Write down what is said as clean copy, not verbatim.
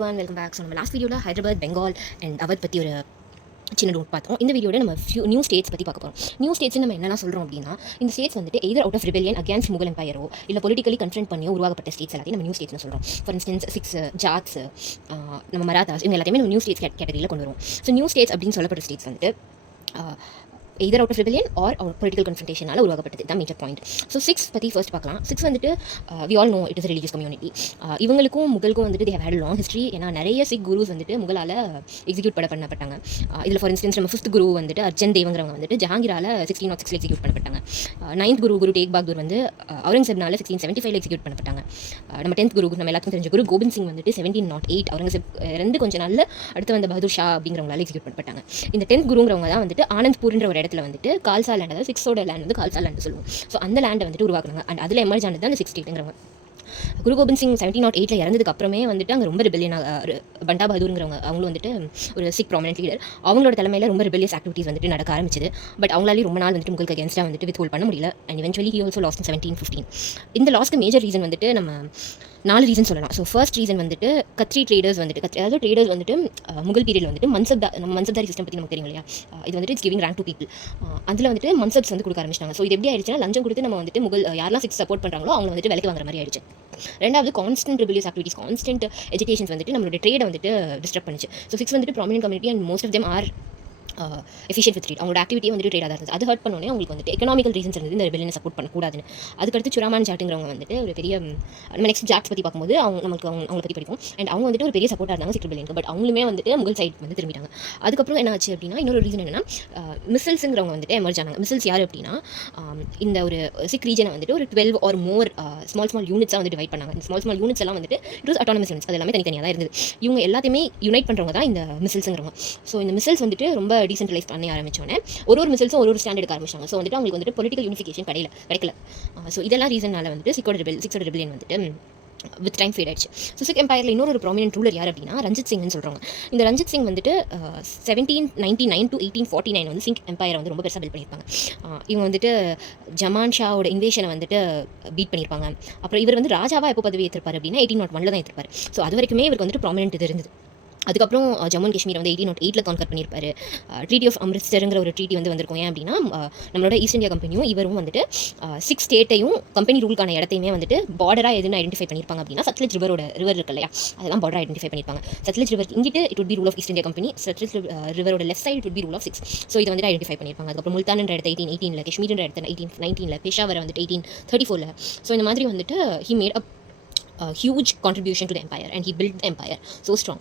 Welcome back. So நம்ம last வீடியோவில் Hyderabad, Bengal and Awadh பற்றி ஒரு சின்ன நோட் பார்த்தோம். இந்த வீடியோவில் நம்ம நியூ ஸ்டேட்ஸ் பற்றி பார்க்க போகிறோம். நியூ ஸ்டேட்ஸ் நம்ம என்னென்ன சொல்கிறோம் அப்படின்னா, இந்த ஸ்டேட்ஸ் வந்துட்டு either out of rebellion against Mughal எம்பையரோ இல்லை பொலிட்டிக்கலி கன்ஃபரண்ட் பண்ணியோ உருவாக்கப்பட்ட ஸ்டேட்ஸ் எல்லாத்தையும் நம்ம நியூ ஸ்டேட்ஸ்னு சொல்கிறோம். ஃபார் இன்ஸ்டன்ஸ் 6 ஜாட்ஸ், நம்ம மராத்தாஸ், இவங்க எல்லாத்தையுமே நம்ம நியூ ஸ்டேட்ஸ் கேட்டகரியில் கொண்டு வரும். ஸோ நியூ ஸ்டேட்ஸ் அப்படின்னு சொல்லப்பட்ட ஸ்டேட்ஸ் வந்துட்டு either out of rebellion or political கன்ஃபரன்டேஷனால் உருவாக்கப்பட்டது தான் மேஜர் பாயிண்ட். ஸோ 6 பற்றி ஃபர்ஸ்ட் பார்க்கலாம். 6 வந்துட்டு we all know it is religious community. இவங்களுக்கும் முகலுக்கும் வந்துட்டு they have had long history. ஏன்னா நிறைய சிக் குருஸ் வந்துட்டு முகலால் எக்ஸிக்யூட் பண்ணப்பட்டாங்க. இதில் ஃபார் இன்ஸ்டன்ஸ் நம்ம 5th குரு வந்துட்டு அர்ஜன் தேவங்கிறவங்க வந்துட்டு ஜஹாங்கீரால் 1606 எக்ஸிக்யூட் பண்ணப்பட்டாங்க. 9th குரு டேக் பகதூர் வந்து அவுரங்கசீப்னால 1675 எக்ஸிக்யூட் பண்ணப்பட்டாங்க. நம்ம 10th குரு நம்ம எல்லாத்துக்கும் தெரிஞ்ச குரு கோபிந்த் சிங் வந்துட்டு 1708 அவுரங்கசீப் இருந்து கொஞ்சம் நாள் அடுத்து வந்த பகதூர் ஷா அப்படிங்கிறவங்களால எக்ஸிக்யூட் பண்ணப்பட்டாங்க. இந்த 10th குருங்கிறவங்க தான் வந்துட்டு ஆனந்த்பூர்ன்ற ஒரு இடத்துல வந்துட்டு கால்சா லேண்ட், அதாவது 6ஓட லேண்ட் வந்து கால்சா லேண்ட் சொல்லுவோம். ஸோ அந்த லேண்டை வந்துட்டு உருவாக்குறாங்க. அண்ட் அதில் எமர்ஜ் ஆனது தான் அந்த 6 ஸ்டேட்டுங்கிறவங்க. குரு கோபிந்த் சிங் 1708 இறந்ததுக்கு அப்புறமே வந்துட்டு அங்கே ரொம்ப ரிபெலியன் பண்டா பகதூருங்கிறவங்க அவங்களும் வந்துட்டு ஒரு சிக் ப்ராமினன்ட் லீடர். அவங்களோட தலைமையில் ரொம்ப ரிபெலியஸ் ஆக்டிவிட்டீஸ் வந்துட்டு நடக்க ஆரம்பிச்சது. பட் அவங்களாலே ரொம்ப நாள் வந்துட்டு முகலுக்கு அகேன்ஸ்டாக வந்துட்டு வித் ஹோல்ட் பண்ண முடியல. And eventually he also lost in 1715. இந்த லாஸ்க்கு மேஜர் ரீசன் வந்துட்டு நம்ம 4 ரீசன் சொல்லலாம். ஸோ ஃபர்ஸ்ட் ரீசன் வந்துட்டு கத்ரி ட்ரேடர்ஸ் வந்துட்டு அதாவது ட்ரேடர்ஸ் வந்துட்டு முகல் பீரியடில் வந்துட்டு மன்சப்தாரி சிஸ்டம் பற்றி நமக்கு தெரியும் இல்லையா. இது வந்துட்டு it's giving rank to people. அதில் வந்துட்டு மன்சப்ஸ் வந்து கொடுக்க ஆரம்பிச்சிட்டாங்க. ஸோ இது எப்படி ஆயிடுச்சுன்னா, லஞ்சம் கொடுத்து நம்ம வந்துட்டு முகல் யாரெல்லாம் 6 சப்போர்ட் பண்ணுறாங்களோ அவங்க வந்துட்டு விலைக்கு வாங்குற மாதிரி ஆயிடுச்சு. ரெண்டாவது constant rebellious activities, constant educations வந்துட்டு நம்மளோட ட்ரேடை வந்துட்டு டிஸ்டர்ப் பண்ணிச்சு. ஸோ 6 வந்துட்டு prominent community and most of them are efficient with trade. அவங்களோட ஆக்டிவிட்டியே வந்துட்டு ட்ரேடாக இருந்தது. அது ஹர்ட் பண்ணோன்னே அவங்களுக்கு வந்துட்டு எக்கனாமிக்கல் ரீசன்ஸ் இருந்தது இந்த ரிபெலியனை சப்போர்ட் பண்ணக்கூடாதுன்னு. அதுக்கடுத்து சுராமான் ஜாட்டுங்கிறவங்க வந்துட்டு ஒரு பெரிய நம்ம நெக்ஸ்ட் ஜாட்ஸ் பற்றி பார்க்கும்போது அவங்களை பற்றி படிப்போம். அண்ட் அவங்க வந்துட்டு ஒரு பெரிய சப்போர்ட்டாக இருந்தாங்க சிக் ரிபெலியனுக்கு. பட் அவங்களுமே வந்துட்டு முகல் சைட் வந்து திரும்பிட்டாங்க. அதுக்கப்புறம் என்ன ஆச்சு அப்படின்னா, இன்னொரு ரீசன் என்னன்னா, மிசில்ஸுங்கிறவங்க வந்துட்டு எமர்ஜ் ஆனாங்க. மிசில்ஸ் யார் அப்படின்னா, இந்த ஒரு சிக் ரீஜனை வந்துட்டு ஒரு 12 ஆர் மோர் ஸ்மால் யூனிட்ஸாக வந்து டிவைட் பண்ணாங்க. இந்த ஸ்மால் யூனிட்ஸ் எல்லாம் வந்துட்டு இட் வாஸ் அட்டானமஸ் யூனிட்ஸ். அது எல்லாமே தனித்தனியாக தான் இருந்தது. இவங்க எல்லாத்தையுமே யுனைட் பண்ணுறவங்க தான் இந்த மிசில்ஸுங்கிறவங்க. ஸோ இந்த மிசில்ஸ் வந்துட்டு ரொம்ப டீசென்ட்ரலைஸ் பண்ணி ஆரம்பிச்சோன்னே ஒரு மிசில்ஸும் ஒரு ஸ்டாண்ட் எடுக்க ஆரம்பிச்சாங்க. ஸோ வந்துட்டு அவங்களுக்கு வந்துட்டு பொலிட்டிக்கல் யூனிஃபிகேஷன் கிடைக்கல. ஸோ இதெல்லாம் ரீசனால வந்துட்டு சிக்ஸோட ரிபெலியன் வந்துட்டு வித் டைம் ஃபேட் ஆயிடுச்சு. ஸோ சிக் எம்பையரில் இன்னொரு ப்ராமினன்ட் ரூலர் யார் அப்படின்னா ரஞ்சித் சிங்னு சொல்கிறாங்க. இந்த ரஞ்சித் சிங் வந்துட்டு 1799 to 1849 வந்து சிக் எம்பையரை வந்து ரொம்ப பெருசாக பில்ட் பண்ணியிருப்பாங்க. இவங்க வந்துட்டு ஜமான் ஷாவோட இன்வேஷனை வந்துட்டு பீட் பண்ணியிருப்பாங்க. அப்புறம் இவர் வந்து ராஜாவாக எப்போ பதவி ஏற்றிருப்பார் அப்படின்னா 1801 தான் ஏற்றிருப்பார். ஸோ அது வரைக்குமே இவருக்கு வந்துட்டு ப்ராமினன்ட் இது இருந்தது. அதுக்கப்புறம் ஜம்மு அண்ட் காஷ்மீர் வந்து 1808 கான்கர் பண்ணியிருப்பாரு. ட்ரீட்டி ஆஃப் அம்ரித்சருங்கிற ஒரு ட்ரீட்டி வந்து வந்திருக்கும். ஏன் அப்படின்னா, நம்மளோட ஈஸ்ட் இந்தியா கம்பெனியும் இவரும் வந்துட்டு 6 ஸ்டேட்டையும் கம்பெனி ரூலுக்கான இடத்தையுமே வந்துட்டு பார்டராக எதுன்னு ஐடென்டிஃபை பண்ணியிருப்பாங்க அப்படின்னா, சட்லஜ் ரிவர் இருக்கு இல்லையா, அதெல்லாம் பார்டராக ஐடென்டிஃபை பண்ணியிருப்பாங்க. சட்லஜ் ரிவர் இங்கிட்டு it would be rule of East India company, Sutlej ரிவரோட left side it would be rule of 6. So இது வந்துட்டு ஐடென்டிஃபை பண்ணியிருப்பாங்க. அதுக்கப்புறம் முல்தான்ன்ற இடத்த 1818, காஷ்மீர்ன்ற இடத்த 1819, பெஷாவரை வந்துட்டு 1834. ஸோ இந்த மாதிரி வந்துட்டு he made a huge contribution to the empire and he built the empire so strong.